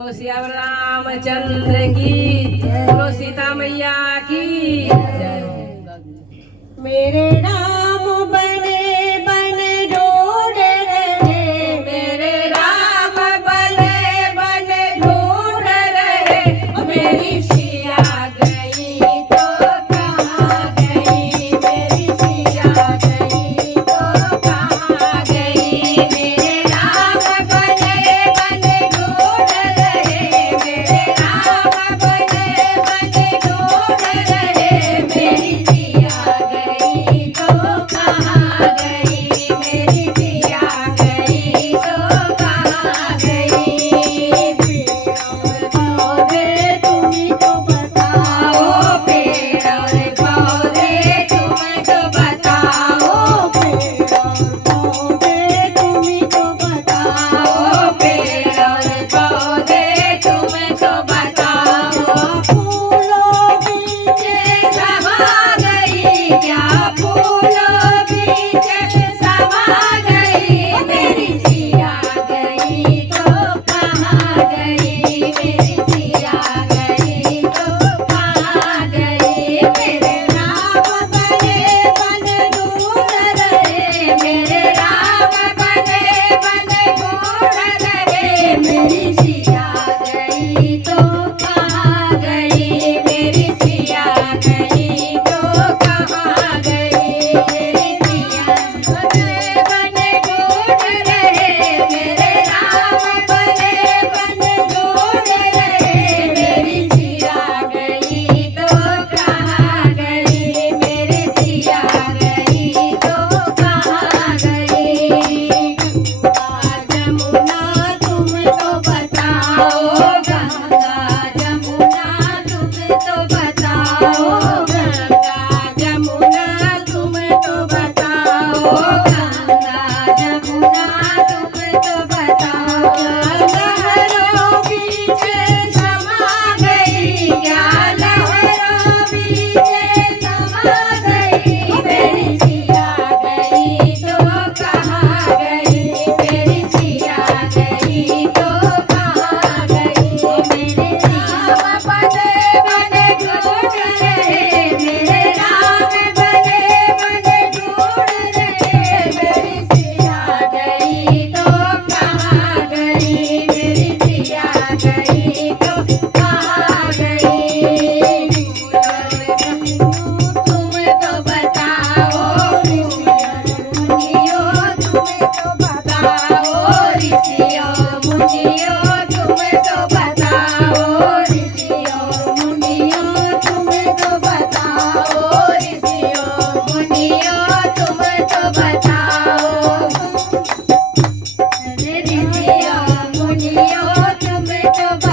श्याम रामचंद्र की बोलो सीता मैया की जय। मेरे राम बने बन ढूंढ रहे, मेरे राम बने बन ढूंढ रहे, मेरी सिया गई तो कहाँ गई, मेरी सिया गई तो कहाँ गई। मेरे राम बने बन ढूंढ रहे, मेरे राम बने बन ढूंढ रहे, मेरी सिया गई तो कहाँ गई, मेरी सिया गई तो कहाँ गई। पेड़ और पौधे तुम तो बताओ, पेड़ और पौधे तुम तो बताओ, पेड़ और पौधे तुम तो पेड़ और पौधे तुम तो बताओ, बताओ। फूलों बीच समा गई क्या फूलों बीच समा गई, मेरी सिया गई तो कहाँ गई, मेरी सिया गई तो कहाँ गई। मेरे राम बने बन ढूंढ रहे, मेरे राम बने बन ढूंढ रहे, मेरी सिया गई तो कहाँ गई, मेरी सिया गई तो कहाँ गई। मेरी सिया बने बन ढूंढ रहे, मेरे राम बने बन ढूंढ रहे, मेरी सिया गई तो कहाँ गई, मेरी सिया गई तो कहाँ गई। गंगा जमुना तुम तो बताओ, गंगा जमुना तुम तो बताओ, गंगा जमुना तुम तो बताओ, गंगा जमुना तुम तो बताओ। लहरों बीच समा गई क्या, लहरों बीच समा गई, मेरी सिया गई तो कहाँ गई, मेरी सिया गई तो कहाँ गई। मेरे राम बने बन ढूंढ रहे, मेरे राम बने बन ढूंढ रहे, मेरी सिया गई तो कहाँ गई, मेरी सिया गई तो कहाँ गई। तुम तो बताओ, मुनियो तुम तो बताओ, ऋषियों मुनियो तुम तो बताओ, ऋषियों मुनियो तुम तो बताओ, ऋषियों मुनियो तुम तो बताओ। ऋषियों मुनियो तुम तो